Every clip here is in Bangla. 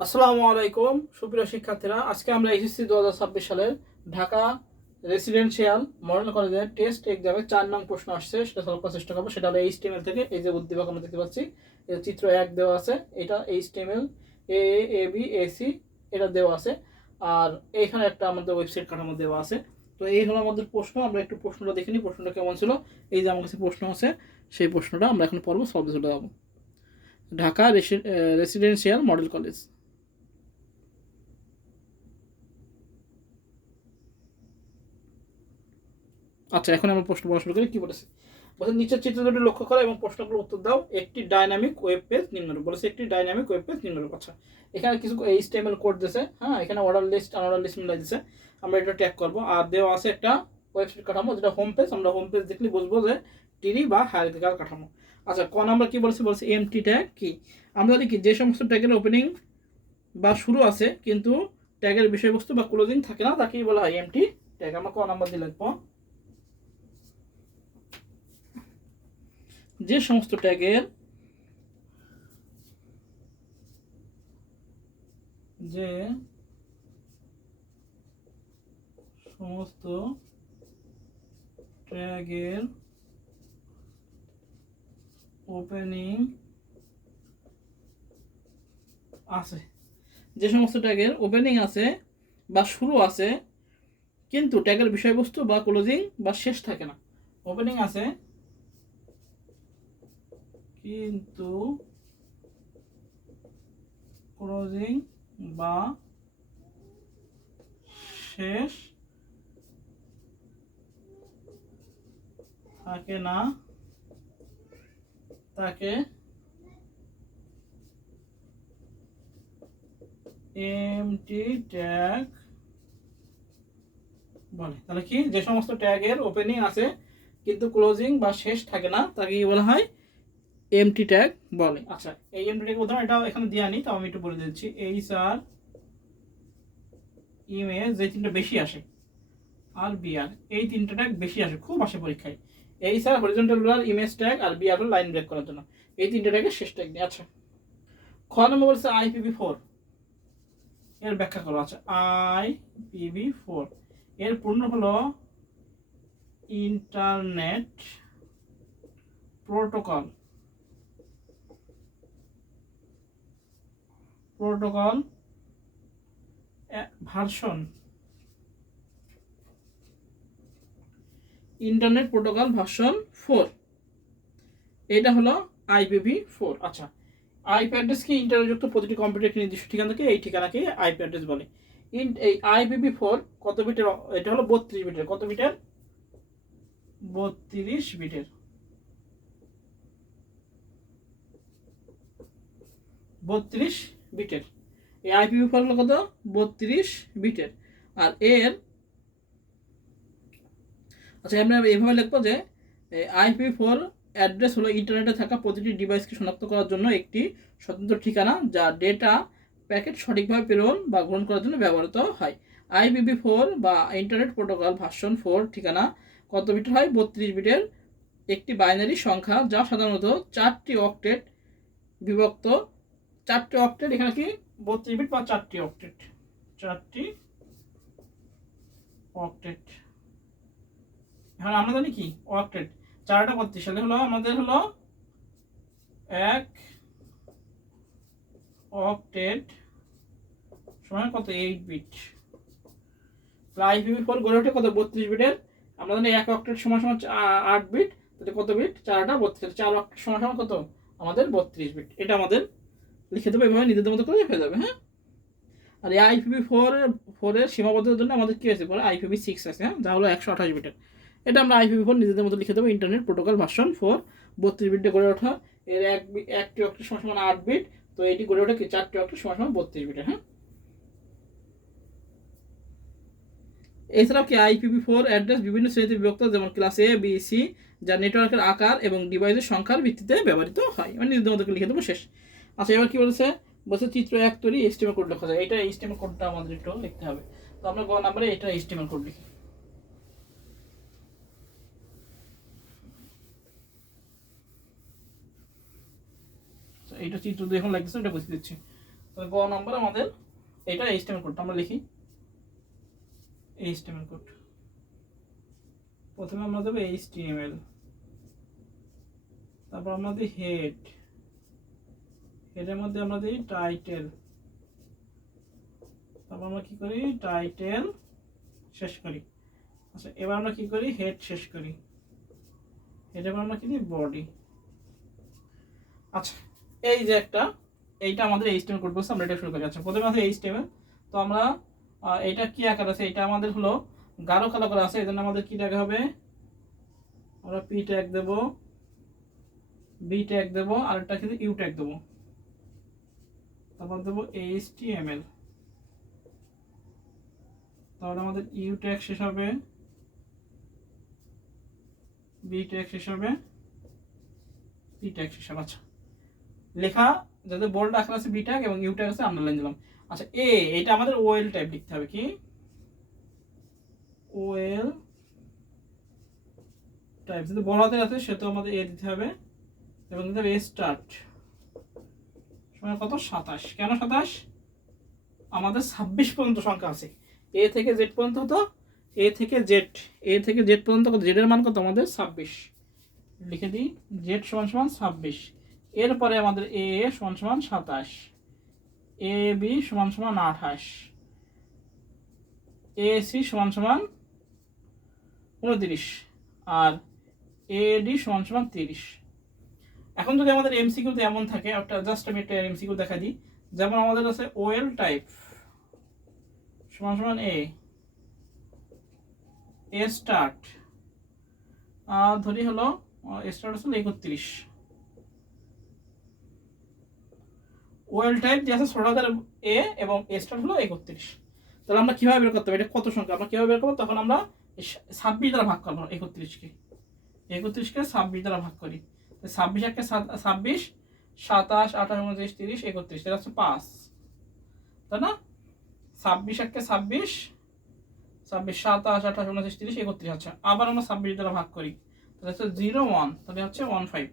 আসসালামু আলাইকুম সুপ্রিয় শিক্ষার্থীরা, আজকে আমরা এসএসসি 2026 সালের ঢাকা রেসিডেন্সিয়াল মডেল কলেজের টেস্ট এক্সামে 4 নং প্রশ্ন আসছে, সেটা সলভ করার চেষ্টা করবো। সেটা হলো এইচটিএমএল থেকে। এই যে উদ্দীপক আমরা দেখতে পাচ্ছি, এই চিত্র 1 দেওয়া আছে, এটা এইচটিএমএল এ এ বি এ সি এটা দেওয়া আছে, আর এইখানে একটা আমাদের ওয়েবসাইট কাঠামো দেওয়া আছে। তো এই হলো আমাদের প্রশ্ন। আমরা একটু প্রশ্নটা দেখে নিই, প্রশ্নটা কেমন ছিল। এই যে আমার কাছে প্রশ্ন আছে, সেই প্রশ্নটা আমরা এখন পড়বো, সলভ চলে যাবো। Dhaka residential model college. আচ্ছা, এখন আমরা প্রশ্ন পড়া শুরু করি। কি বলেছে? বলছে নিচের চিত্র দুটি লক্ষ্য করো এবং প্রশ্নগুলোর উত্তর দাও। একটি ডাইনামিক ওয়েব পেজ নিম্নরূপ। বলেছে একটি ডাইনামিক ওয়েব পেজ নিম্নরূপ। আচ্ছা, এখানে কিছু এইচটিএমএল কোড দিয়েছে। হ্যাঁ, এখানে অর্ডার লিস্ট আনঅর্ডার লিস্ট মিলাই দিয়েছে। আমরা এটা ট্যাগ করবো। আর দেওয়া আছে একটা ওয়েবসাইট কাঠামো, যেটা হোম পেজ। আমরা হোম পেজ দেখলে বুঝবো যে টিরি বা হায়ারার্কিক্যাল কাঠামো। আচ্ছা, ক নাম্বার কি বলেছে? বলছে এমটি ট্যাগ কি? আমরা জানি কি, যে সমস্ত ট্যাগের ওপেনিং বা শুরু আছে কিন্তু ট্যাগের বিষয়বস্তু বা ক্লোজিং থাকে না, তাকেই বলা হয় এমটি ট্যাগ। আমরা ক নাম্বার দিয়ে লিখবো, যে সমস্ত ট্যাগের যে সমস্ত ট্যাগের ওপেনিং আছে, যে সমস্ত ট্যাগের ওপেনিং আছে বা শুরু আছে কিন্তু ট্যাগের বিষয়বস্তু বা ক্লোজিং বা শেষ থাকে না। ওপেনিং আছে কিন্তু ক্লোজিং বা শেষ থাকে না, তাকে এমটি ট্যাগ বলে। তাহলে কি, যে সমস্ত ট্যাগের ওপেনিং আছে কিন্তু ক্লোজিং বা শেষ থাকে না, তাকে কি বলা হয়? এমটি ট্যাগ বলে। আচ্ছা, এই এমটি ট্যাগ উদাহরণ এটা এখানে দিয়ে আনি, তাও আমি একটু বলে দিচ্ছি। এইচ আর ইমেজ, যে তিনটা বেশি আসে, আর বিআর, এই তিনটা ট্যাগ বেশি আসে, খুব আসে পরীক্ষায়। H R horizontal ruler image tag, আর বিআর হল লাইন ব্রেক করার জন্য। এই তিনটা ট্যাগের শেষ ট্যাগ নিয়ে। আচ্ছা, খ নম্বর বলছে IPv4 এর ব্যাখ্যা করো। আচ্ছা, IPv4 এর পূর্ণ হলো internet protocol version, internet protocol version 4। এটা হলো IPv4। আচ্ছা, আইপি অ্যাড্রেস কি? ইন্টারনেটযুক্ত প্রতিটি কম্পিউটার একটি নির্দিষ্ট ঠিকানা থেকে, এই ঠিকানাকে আইপি অ্যাড্রেস বলে। এই IPv4 কত বিটের? এটা হলো 32 বিটের। কত বিটের? 32 বিটের। 32 বিটের। এই IPv4 হলো কত? 32 বিটের। আর এর, আচ্ছা, আমরা এইভাবে লিখবো যে IPv4 অ্যাড্রেস হলো ইন্টারনেটে থাকা প্রতিটি ডিভাইসকে শনাক্ত করার জন্য একটি স্বতন্ত্র ঠিকানা, যা ডেটা প্যাকেট সঠিকভাবে প্রেরণ বা গ্রহণ করার জন্য ব্যবহৃত হয়। IPv4 বা ইন্টারনেট প্রোটোকল ভার্সন 4 ঠিকানা কত বিটের হয়? 32 বিটের একটি বাইনারি সংখ্যা, যা সাধারণত 4টি অক্টেট বিভক্ত। 4টি অক্টেট, এখানে কি 32 বিট বা 4টি অক্টেট, 4টি অক্টেট। এখন আমরা জানি কি অক্টেট, 4টা 32 সালে হলো আমাদের হলো এক অক্টেট সমান কত? 8 বিট। IPv4 গড়ে ওঠে কত? 32 বিটের। আমরা জানি এক অক্টেট সমান সমান 8 বিট, তাহলে কত বিট? 4টা 32, 4 অক্টেট সমান সমান কত? আমাদের 32 বিট। এটা আমাদের লিখে দেবো, এভাবে নিজেদের মতো করে হয়ে যাবে। হ্যাঁ, আর এই IPv4 এর সীমাবদ্ধতার জন্য আমাদের কি আছে? পরে IPv6 আছে, হ্যাঁ, যা হলো 128 বিটের। এটা আমরা IPv4 নিজেদের মতো লিখে দেবো। ইন্টারনেট প্রোটোকল ভার্সন 4 32 বিটে গড়ে ওঠা। এর একটি অক্টেট সমান সমান 8 বিট, তো এটি গড়ে ওঠে কি 4টি অক্টেট সমান সমান 32 বিটের। হ্যাঁ, এছাড়াও কি IPv4 অ্যাড্রেস বিভিন্ন শ্রেণীতে বিভক্ত, যেমন ক্লাস A, B, C, যা নেটওয়ার্কের আকার এবং ডিভাইসের সংখ্যার ভিত্তিতে ব্যবহৃত হয়। মানে নিজেদের মতো লিখে দেবো, শেষ। আচ্ছা, এবার কি বলেছে? বলছে চিত্র 1 তৈরি HTML কোড লেখা যায়। এটা HTML কোডটা আমাদের একটু লিখতে হবে। তো আমরা গ নাম্বারে এটা HTML কোড লিখি। এইটা চিত্র 2 এখন লাগছে, এটা বুঝতে দিচ্ছি। তাহলে গ নাম্বার আমাদের এটা এইচটিএমএল কোড আমরা লিখি। এইচটিএমএল কোড প্রথমে আমরা দেবো এইচটিএমএল, তারপর আমরা দিই হেড, হেডের মধ্যে আমরা দিই টাইটেল, তারপর আমরা কি করি টাইটেল শেষ করি। আচ্ছা এবার আমরা কি করি হেড শেষ করি, হেডের পর আমরা কি দিই বডি। আচ্ছা এই যে একটা এইটা আমাদের এইচটিএমএল কোড বলছে, আমরা এটা শুরু করি। আচ্ছা প্রথমে আছে এইচটিএমএল, তো আমরা এটা কি আকার আছে, এটা আমাদের হলো গাঢ় কালো করা আছে, এই জন্য আমাদের কি দেখা হবে, আমরা পি ট্যাগ দেবো, বি ট্যাগ দেবো, আর একটা কি ইউ ট্যাগ দেবো, তারপর দেবো এইচটিএমএল, তাহলে আমাদের ইউ ট্যাগ শেষ হবে, বি ট্যাগ শেষ হবে, পি ট্যাগ শেষ হবে। আচ্ছা লেখা যাতে বোল্ড আকার আছে বি ট্যাগ এবং ইউ ট্যাগ আছে আন্ডারলাইন দিলাম। আচ্ছা এটা আমাদের ওএল টাইপ লিখতে হবে, কি ওএল টাইপ, যদি বড় হাতের আছে সেটা আমাদের এ দিতে হবে এবং দিতে হবে স্টার্ট সময় কত 27। কেন 27? আমাদের 26 পর্যন্ত সংখ্যা আছে, এ থেকে জেড পর্যন্ত, তো এ থেকে জেড পর্যন্ত কত, জেড এর মান কত আমাদের 26, লিখে দিই জেড সমান সমান 26। এরপরে আমাদের এ সমান সমান 27, এ বি সমান সমান 28, এ সি সমান সমান 29, আর এ ডি সমান সমান 30। এখন যদি আমাদের এমসিকিউতে এমন থাকে, একটা জাস্ট আমি একটা এমসিকিউ দেখা দিই, যেমন আমাদের আছে ওএল টাইপ সমান সমান এ স্টার্ট, ধরি হলো স্টার্ট হলো 31, ওয়েল টাইপ যে আছে ছোট হাতের এ এবং স্টার্ট হলো 31। তাহলে আমরা কিভাবে বের করতে হবে, এটা কত সংখ্যা আমরা কিভাবে বের করবো, তখন আমরা 26 দ্বারা ভাগ করবো 31কে 26 দ্বারা ভাগ করি। 26 একে 26, 27, 28, 29, 30, 31, এটা হচ্ছে 5, তাই না? 26 একে 26, 27, 28, 29, 30, 31। আচ্ছা আবার আমরা 26 দ্বারা ভাগ করি, তাহলে হচ্ছে 0, 1, তাহলে হচ্ছে 15।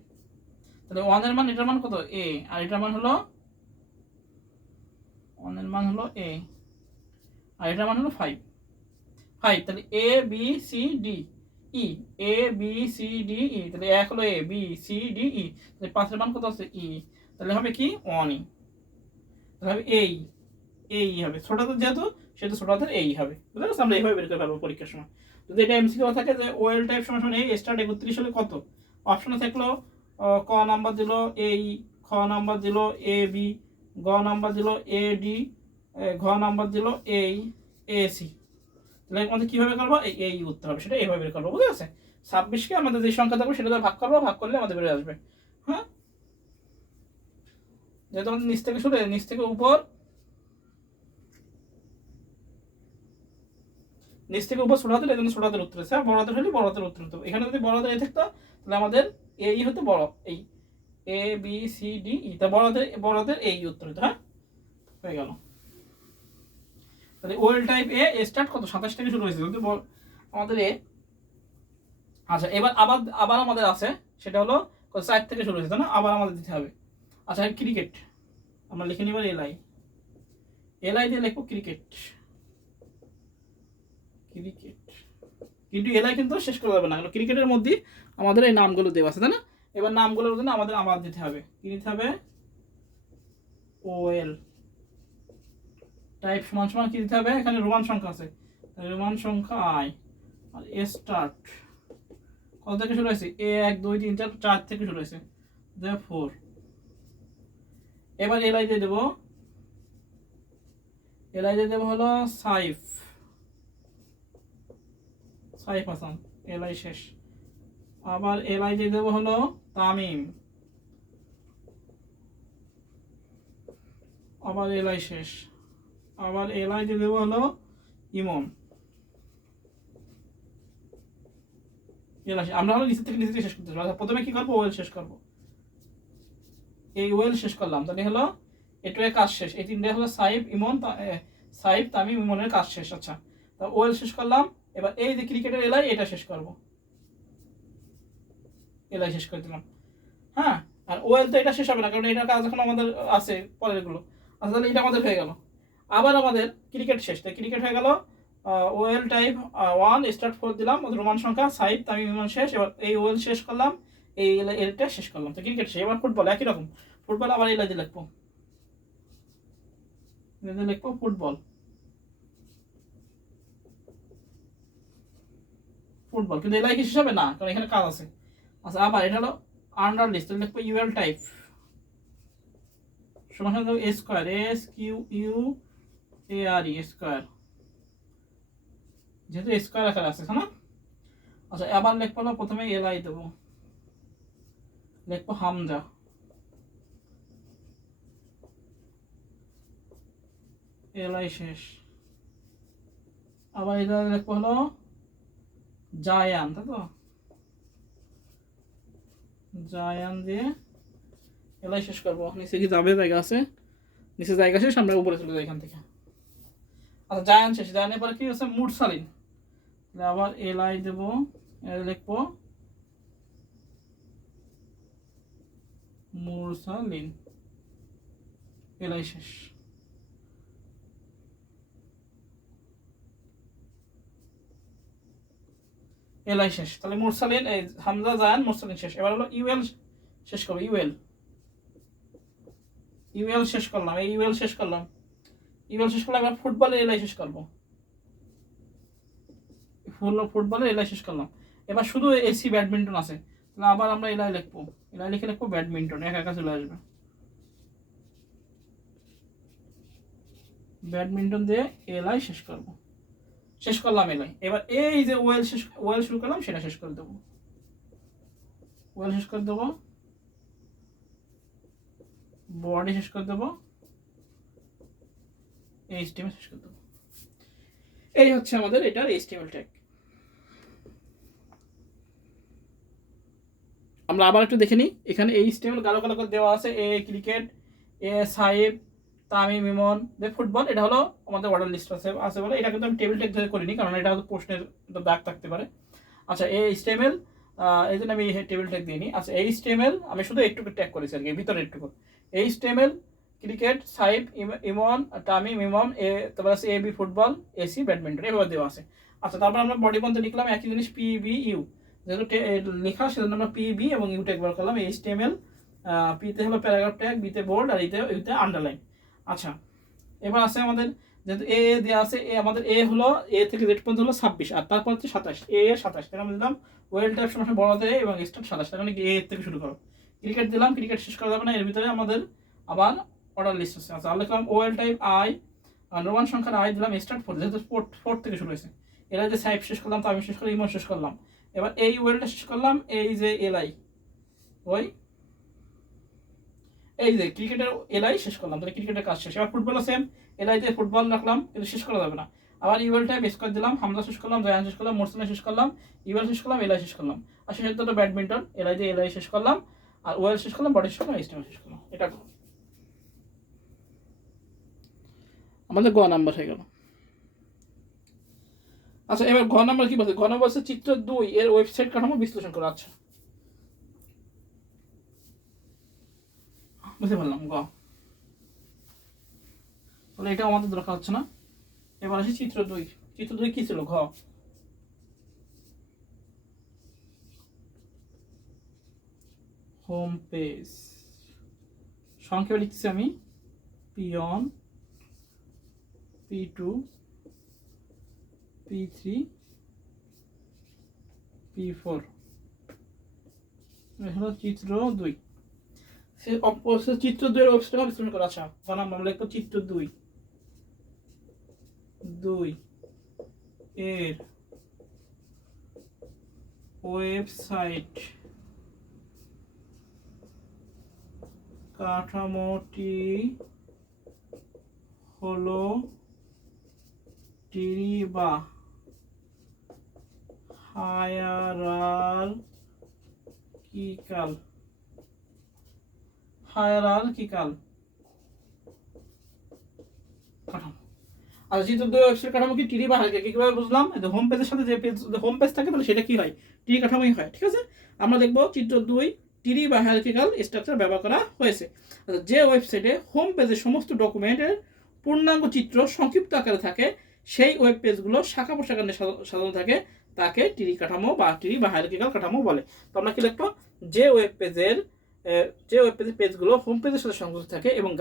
তাহলে 1 এর মান, এটার মান কত এ, আর এটার মান হলো 1 এর মান হলো এ, আর এটার মান হলো 5। তাহলে A B C D E, A B C D E, তাহলে এক হলো A B C D E, তাহলে 5 এর মান কত আছে ই, তাহলে হবে কি 1 ই, তাহলে হবে এই হবে ছোট হাতের, যেহেতু সেটা ছোট হাতের এই হবে। বুঝতে পারছো? আমরা এইভাবে বের করতে পারবো পরীক্ষার সময়। যদি এটা এমসিকিউ থাকে যে ওয়েল টাইপ সমান সমান এই স্টার্ট 31 হলে কত, অপশনে থাকলো ক নাম্বার দিল এই, খ নাম্বার দিল এ বি, গ নাম্বার দিল এ ডি, ঘ নাম্বার দিল এই এ সি। তাহলে আমাদের কিভাবে করবো, এই উত্তর হবে, সেটা এইভাবে বের করবো। বুঝতে পারছে? 26কে আমাদের যে সংখ্যা থাকবে সেটা ভাগ করবো, ভাগ করলে আমাদের বেড়ে আসবে। হ্যাঁ, যেহেতু আমাদের নিচ থেকে শুরু, নিচ থেকে উপর, নিচ থেকে উপর ছোট হাতের, এই জন্য ছোট হাতের উত্তর আছে। বড় হাতের হলে বড় হাতের উত্তর হতো। এখানে যদি বড় হাতের এ থাকতো তাহলে আমাদের এই হতো বড়, এই A B C D E, তা বড় হাতের এই উত্তর হতো। হ্যাঁ, হয়ে গেল। তাহলে ওয়েল টাইপ এ স্টার্ট কত 27 থেকে শুরু হয়েছে যদি আমাদের এ। আচ্ছা এবার আবার আমাদের আছে, সেটা হলো 4 থেকে শুরু হয়েছে, না আবার আমাদের দিতে হবে। আচ্ছা ক্রিকেট আমরা লিখে নিব এলআই দিয়ে লিখবো ক্রিকেট, কিন্তু এলআই কিন্তু শেষ করা যাবে না, কারণ ক্রিকেটের মধ্যে আমাদের এই নামগুলো দেওয়া আছে, তাই না? এবার নামগুলোর জন্য আমাদের আবার দিতে হবে, কি দিতে হবে, ওএল টাইপ সমান সমান কি দিতে হবে, এখানে রোমান সংখ্যা আছে, রোমান সংখ্যা আই, আর স্টার্ট কত থেকে শুরু হয়েছে, 1 2 3 4 4 থেকে শুরু হয়েছে, 4। এবার এলআই দিয়ে দেবো, হলো সাইফ হাসান, এলআই শেষ। আবার এলআই দিয়ে দেবো হলো তামিম, আবার এলআই শেষ। আবার এলআই দিয়ে দেবো হলো ইমন, আমরা হলো নিচে থেকে শেষ করতে পারবো। প্রথমে কি করবো, ওয়েল শেষ করবো, এই ওয়েল শেষ করলাম, তাহলে হলো এটুয়ের কাজ শেষ। এই তিনটে হলো সাইফ তামিম ইমনের কাজ শেষ। আচ্ছা তা ওয়েল শেষ করলাম, এবার এই যে ক্রিকেটের এলআই এটা শেষ করবো, এলআই শেষ করে দিলাম। হ্যাঁ, আর ওয়েল তো এটা শেষ হবে না, কারণ এটার কাজ এখন আমাদের আছে পরের গুলো। আচ্ছা তাহলে এটা আমাদের হয়ে গেল। আবার আমাদের ক্রিকেট শেষ, তাই ক্রিকেট হয়ে গেল। ওয়েল টাইপ 1 স্টার্ট 4 দিলাম, রোমান সংখ্যা সাইড তামিম ইমন শেষ। এবার এই ওয়েল শেষ করলাম, এই এলটা শেষ করলাম, তো ক্রিকেট শেষ। এবার ফুটবল একই রকম, ফুটবল আবার এই লাইনে লিখবো, লিখবো ফুটবল, ফুটবল কিন্তু এলাই কি হিসাবে না, কারণ এখানে কাজ আছে। আচ্ছা আবার এটা হলো আন্ডার লিস্ট, লিখবো ইউএল টাইপ সমান এ square, S Q U A R E square, যেহেতু স্কোয়ার আকার আছে না। আচ্ছা আবার লিখবো না, প্রথমে এলআই দেবো, লিখবো হামজা, এলআই শেষ। আবার এটা লিখবো হলো জায়ান, তাই তো জায়ান দিয়ে এলাই শেষ করবো। নিচে কি যাবে জায়গা আছে, নিচে জায়গা শেষ, আমরা উপরে চলে যাই এখান থেকে। আচ্ছা জায়ান শেষ, জায়ানের পরে কি হচ্ছে মুরসালিন, আবার এলাই দেবো, লিখবো মুরসালিন, এলাই শেষ। এলাই শেষ, তাহলে মুরসালিন এই হামজা জায়ান মুরসালিন শেষ। এবার হলো ইউএল শেষ করবো, ইউএল, ইউএল শেষ করলাম, এই ইউএল শেষ করলাম, ইউএল শেষ করলাম। এবার ফুটবলের এলাই শেষ করবো, ফুটবলের এলাই শেষ করলাম। এবার শুধু এসি ব্যাডমিন্টন আছে, তাহলে আবার আমরা এলাই লিখবো, এলাই লিখে লিখবো ব্যাডমিন্টন, একা একা চলে আসবে, ব্যাডমিন্টন দিয়ে এলাই শেষ করবো, শেষ করলাম এলাই। এবার এই যে ওয়েল শেষ, ওয়েল শুরু করলাম সেটা শেষ করে দেবো, ওয়েল শেষ করে দেবো, বডি শেষ করে দেবো, এইচটিএমএল শেষ করে দেবো। এই হচ্ছে আমাদের এটার এইচটিএমএল ট্যাগ। আমরা আবার একটু দেখে নিই, এখানে এইচটিএমএল গাঢ় কালো করে দেওয়া আছে, এ ক্রিকেট, এ সাইব তামিম ইমন, ফুটবল, এটা হলো আমাদের অর্ডার লিস্ট আছে বলে এটা কিন্তু আমি টেবিল ট্যাগ ধরে করিনি, কারণ এটা হয়তো প্রশ্নের দাগ থাকতে পারে। আচ্ছা এইচটিএমএল এই জন্য আমি টেবিল ট্যাগ দিইনি। আচ্ছা এইচটিএমএল আমি শুধু একটু ট্যাগ করেছি আর কি, ভিতরে একটু। এইচটিএমএল ক্রিকেট সাইব ইমন তামিম ইমন, এ তারপর আছে A B football, AC badminton, এভাবে দেওয়া আছে। আচ্ছা তারপর আমরা বডি পর্যন্ত লিখলাম একই জিনিস পি বি ইউ, যেহেতু লেখা সেজন্য আমরা পি বি এবং ইউ ট্যাগ ব্যবহার করলাম। এইচটিএমএল পিতে হলো প্যারাগ্রাফ ট্যাগ, বিতে বোল্ড, আর ইউতে আন্ডারলাইন। আচ্ছা এবার আছে আমাদের যেহেতু এ দেওয়া আছে, এ আমাদের এ হলো এ থেকে জেড পর্যন্ত হলো 26, আর তারপর হচ্ছে 27, এ 27, তাহলে আমরা দিলাম ওয়েল টাইপ সমান বড়তে এ এবং স্টার্ট 27, তার মানে এ থেকে শুরু করো। ক্রিকেট দিলাম, ক্রিকেট শেষ করা যাবে না, এর ভিতরে আমাদের আবার অর্ডার লিস্ট আছে। আচ্ছা লিখলাম ওয়েল টাইপ আই, রোমান সংখ্যার আই দিলাম, স্টার্ট 4, যেহেতু 4 থেকে শুরু হয়েছে। এরা যে সাইব শেষ করলাম, তামিম শেষ করলাম, ইমন শেষ করলাম। এবার এই ওয়েলটা শেষ করলাম, এই যে এলআই, ওই এই যে ক্রিকেটের এলাই শেষ করলাম, তাহলে ক্রিকেটের কাজ শেষ। এবার ফুটবলও সেম, এলাই দিয়ে ফুটবল রাখলাম, কিন্তু শেষ করা যাবে না। আবার ইউএল টাইপ স্কোয়ার দিলাম, হামজা শেষ করলাম, জায়ান শেষ করলাম, মুরসালিন শেষ করলাম, ইউএল শেষ করলাম, এলাই শেষ করলাম। আর শেষের তো ব্যাডমিন্টন, এলাই দিয়ে এলাই শেষ করলাম, আর ওয়েল শেষ করলাম, বডি শেষ করলাম, এইচটিএমএল শেষ করলাম। এটা আমাদের গ নাম্বার হয়ে গেল। আচ্ছা এবার ঘ নাম্বার কি বলছে, ঘ নাম্বার বলছে চিত্র 2 এর ওয়েবসাইট কাঠামো বিশ্লেষণ করো। আচ্ছা বুঝতে পারলাম গ, তাহলে এটা আমাদের দরকার হচ্ছে না। এবার আসি চিত্র 2, চিত্র 2 কি ছিল, ঘ হোম পেজ, সংক্ষেপে লিখতেছি আমি P1 P2 P3 P4, হলো চিত্র 2। সে চিত্র 2 এর ওয়েবসাইট বিশ্লেষণ করা। আচ্ছা বানাম আমরা লিখবো চিত্র 2 এর ওয়েবসাইট কাঠামোটি হলো টিরিবা হায়ারার্কিক্যাল কাঠামো। আর চিত্র 2 ওয়েবসাইট কাঠামো কি টিরি বা হায়ারার্কি, কিভাবে বুঝলাম, হোম পেজের সাথে যে পেজ হোম পেজ থাকে তাহলে সেটা কি হয়, টিরি কাঠামোই হয়। ঠিক আছে, আমরা দেখবো চিত্র 2 ট্রি বা হায়ারার্কিক্যাল স্ট্রাকচার ব্যবহার করা হয়েছে। যে ওয়েবসাইটে হোম পেজে সমস্ত ডকুমেন্টের পূর্ণাঙ্গ চিত্র সংক্ষিপ্ত আকারে থাকে, সেই ওয়েব পেজগুলো শাখা প্রশাখা নিয়ে সাজানো থাকে, তাকে ট্রি কাঠামো বা ট্রি বা হায়ারার্কিক্যাল কাঠামো বলে। তো আমরা কি লিখবো, যে ওয়েব পেজের পেজগুলো হোম পেজের সাথে সংযুক্ত থাকে এবং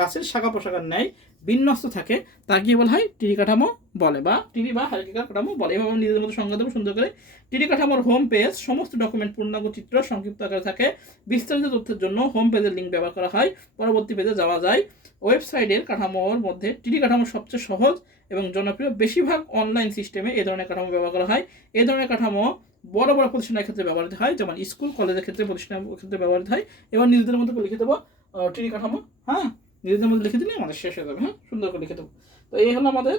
গাছের শাখা প্রশাখার ন্যায় বিন্যস্ত থাকে, তাকে বলা হয় ট্রি কাঠামো বলে বা ট্রি বা হায়ারার্কিক্যাল কাঠামো বলে। এভাবে আমি নিজেদের মতো সংজ্ঞা দেবো সুন্দর করে। ট্রি কাঠামোর হোম পেজ সমস্ত ডকুমেন্ট পূর্ণাঙ্গ চিত্র সংক্ষিপ্ত আকারে থাকে। বিস্তারিত তথ্যের জন্য হোম পেজের লিঙ্ক ব্যবহার করা হয়, পরবর্তী পেজে যাওয়া যায়। ওয়েবসাইটের কাঠামোর মধ্যে ট্রি কাঠামো সবচেয়ে সহজ এবং জনপ্রিয়। বেশিরভাগ অনলাইন সিস্টেমে এই ধরনের কাঠামো ব্যবহার করা হয়। এই ধরনের কাঠামো বড় বড় প্রতিষ্ঠানের ক্ষেত্রে ব্যবহৃত হয়, যেমন স্কুল কলেজের ক্ষেত্রে, প্রতিষ্ঠানের ক্ষেত্রে ব্যবহৃত হয়। এবার নিজেদের মতো করে লিখে দেবো ট্রি কাঠামো। হ্যাঁ, নিজেদের মধ্যে লিখে দিলে আমাদের শেষ হয়ে যাবে। হ্যাঁ, সুন্দর করে লিখে দেবো। তো এই হলো আমাদের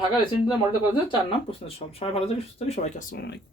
ঢাকা রেসিডেন্সিয়াল মডেল কলেজের 4 নং প্রশ্নের সব। সবাই ভালো থাকে, সুস্থ থাকে, সবাইকে আসসালামু আলাইকুম।